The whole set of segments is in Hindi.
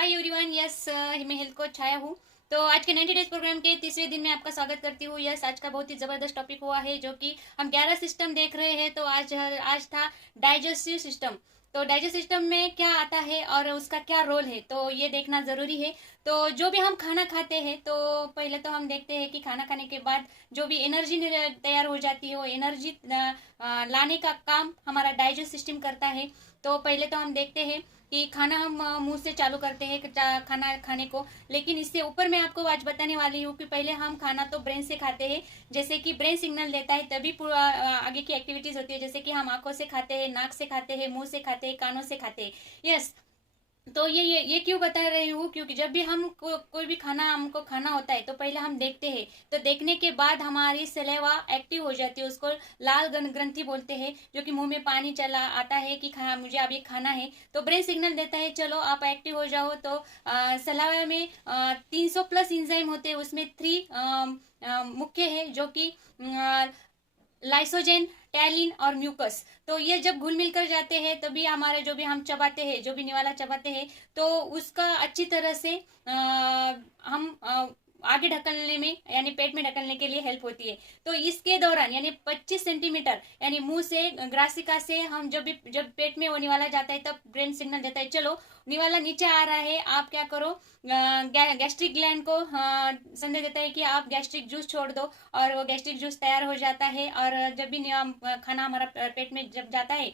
हाय एवरीवन, यस मैं हेल्थ कोच छाया हूँ। तो आज के 90 डेज प्रोग्राम के तीसरे दिन में आपका स्वागत करती हूँ। यस, आज का बहुत ही जबरदस्त टॉपिक हुआ है, जो कि हम 11 सिस्टम देख रहे हैं। तो आज था डाइजेस्टिव सिस्टम। तो डाइजेस्टिव सिस्टम में क्या आता है और उसका क्या रोल है, तो ये देखना जरूरी है। तो जो भी हम खाना खाते हैं, तो पहले तो हम देखते हैं कि खाना खाने के बाद जो भी एनर्जी तैयार हो जाती है, वो एनर्जी लाने का काम हमारा डाइजेस्ट सिस्टम करता है। तो पहले तो हम देखते हैं कि खाना हम मुंह से चालू करते हैं खाना खाने को। लेकिन इससे ऊपर मैं आपको आज बताने वाली हूँ कि पहले हम खाना तो ब्रेन से खाते हैं। जैसे कि ब्रेन सिग्नल देता है, तभी पूरा आगे की एक्टिविटीज होती है। जैसे कि हम आंखों से खाते हैं, नाक से खाते हैं, मुंह से खाते हैं, कानों से खाते हैं। यस। तो ये क्यों बता रही हूँ, क्योंकि जब भी हम कोई भी खाना हमको खाना होता है, तो पहले हम देखते हैं। तो देखने के बाद हमारी सलेवा एक्टिव हो जाती है, उसको लाल ग्रंथि बोलते हैं, जो कि मुंह में पानी चला आता है कि मुझे अब ये खाना है। तो ब्रेन सिग्नल देता है, चलो आप एक्टिव हो जाओ। तो सलावा में 300 प्लस इंजाइम होते हैं, उसमें 3 मुख्य है, जो कि लाइसोजेन, टैलिन और म्यूकस। तो ये जब घुल मिलकर जाते हैं, तभी हमारे जो भी हम चबाते हैं, जो भी निवाला चबाते हैं, तो उसका अच्छी तरह से हम आगे ढकलने में, यानी पेट में ढकलने के लिए हेल्प होती है। तो इसके दौरान यानी 25 सेंटीमीटर यानी मुंह से, ग्रासिका से हम जब पेट में वो निवाला जाता है, तब ब्रेन सिग्नल देता है, चलो निवाला नीचे आ रहा है, आप क्या करो, गैस्ट्रिक ग्लैंड को संदेश देता है कि आप गैस्ट्रिक जूस छोड़ दो। और वो गैस्ट्रिक जूस तैयार हो जाता है, और जब भी खाना हमारा पेट में जब जाता है,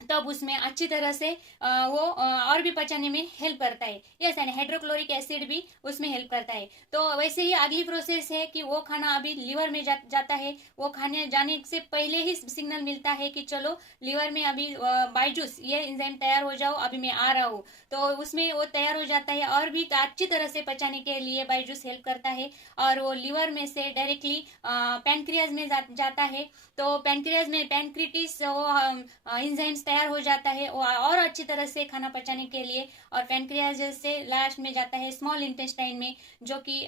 तब उसमें अच्छी तरह से वो और भी पचाने में हेल्प करता है। यस, यानी हाइड्रोक्लोरिक एसिड भी उसमें हेल्प करता है। तो वैसे ही अगली प्रोसेस है कि वो खाना अभी लीवर में जाता है। वो खाने जाने से पहले ही सिग्नल मिलता है कि चलो लीवर में अभी बाइजूस, ये एंजाइम तैयार हो जाओ, अभी मैं आ रहा हूँ। तो उसमें वो तैयार हो जाता है, और भी अच्छी तरह से पचाने के लिए बाइजूस हेल्प करता है। और वो लीवर में से डायरेक्टली पैनक्रियाज में जाता है। तो पैनक्रियाज में पैनक्रिटिस एंजाइम्स तैयार हो जाता है, और अच्छी तरह से खाना पचाने के लिए। और पैनक्रियाज से लास्ट में जाता है स्मॉल इंटेस्टाइन में, जो कि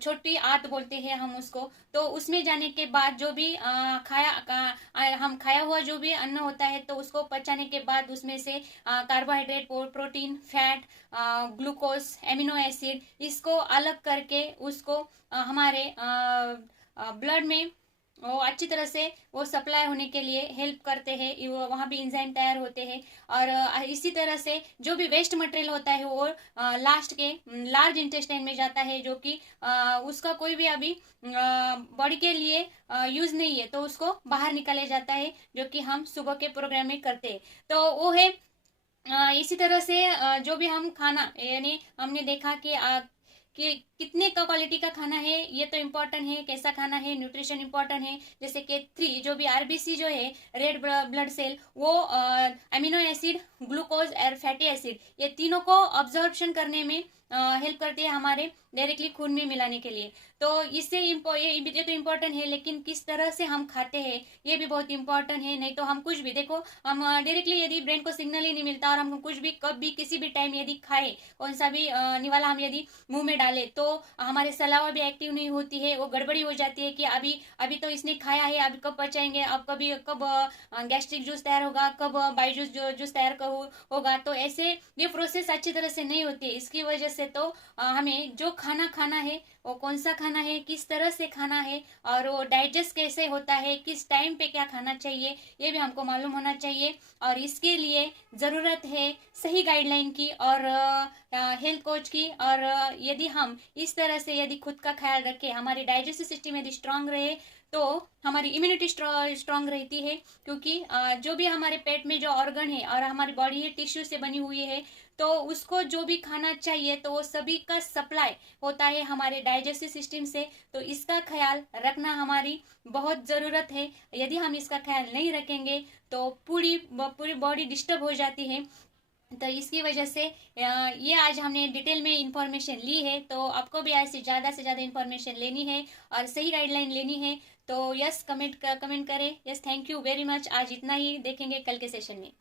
छोटी आंत बोलते हैं हम उसको। तो उसमें जाने के बाद जो भी हम खाया हुआ जो भी अन्न होता है, तो उसको पचाने के बाद उसमें से carbohydrate, protein, fat, glucose, amino acid, इसको अलग करके उसको हमारे ब्लड में वो अच्छी तरह से वो सप्लाई होने के लिए हेल्प करते हैं। वहां भी इंजाइम तैयार होते हैं। और इसी तरह से जो भी वेस्ट मटेरियल होता है, वो लास्ट के लार्ज इंटेस्टाइन में जाता है, जो कि उसका कोई भी अभी बॉडी के लिए यूज नहीं है, तो उसको बाहर निकाले जाता है, जो कि हम सुबह के प्रोग्राम में करते हैं। तो वो है इसी तरह से जो भी हम खाना, यानी हमने देखा कि कितने का क्वालिटी का खाना है, ये तो इम्पोर्टेंट है। कैसा खाना है, न्यूट्रिशन इम्पोर्टेंट है। जैसे कि 3 जो भी आरबीसी जो है, रेड ब्लड सेल, वो अमीनो एसिड, ग्लूकोज और फैटी एसिड, ये तीनों को ऑब्जॉर्प्शन करने में हेल्प करती है, हमारे डायरेक्टली खून में मिलाने के लिए। तो इससे ये तो इम्पोर्टेंट है, लेकिन किस तरह से हम खाते हैं, ये भी बहुत इम्पोर्टेंट है। नहीं तो हम कुछ भी, देखो, हम डायरेक्टली यदि ब्रेन को सिग्नल ही नहीं मिलता, और हम कुछ भी कब भी किसी भी टाइम यदि खाए, कौन सा भी निवाला हम यदि मुंह में डाले, तो हमारे सलावा भी एक्टिव नहीं होती है, वो गड़बड़ी हो जाती है कि अभी अभी तो इसने खाया है, अभी कब पचाएंगे, अब कब गैस्ट्रिक जूस तैयार होगा, कब बाइजूस जूस तैयार होगा। तो ऐसे ये प्रोसेस अच्छी तरह से नहीं होती है। इसकी वजह से तो हमें जो खाना खाना है, वो कौन सा खाना है, किस तरह से खाना है, और वो डाइजेस्ट कैसे होता है, किस टाइम पे क्या खाना चाहिए, ये भी हमको मालूम होना चाहिए। और इसके लिए जरूरत है सही गाइडलाइन की, और हेल्थ कोच की। और यदि हम इस तरह से यदि खुद का ख्याल रखें, हमारी डाइजेस्टिव सिस्टम यदि स्ट्रांग रहे, तो हमारी इम्यूनिटी स्ट्रांग रहती है। क्योंकि जो भी हमारे पेट में जो ऑर्गन है, और हमारी बॉडी है टिश्यू से बनी हुई है, तो उसको जो भी खाना चाहिए, तो वो सभी का सप्लाई होता है हमारे डाइजेस्टिव सिस्टम से। तो इसका ख्याल रखना हमारी बहुत ज़रूरत है। यदि हम इसका ख्याल नहीं रखेंगे, तो पूरी पूरी बॉडी डिस्टर्ब हो जाती है। तो इसकी वजह से ये आज हमने डिटेल में इंफॉर्मेशन ली है। तो आपको भी ऐसे ज़्यादा से ज़्यादा इंफॉर्मेशन लेनी है, और सही गाइडलाइन लेनी है। तो यस, कमेंट करें। Yes, thank you very much. आज इतना ही, देखेंगे कल के सेशन में।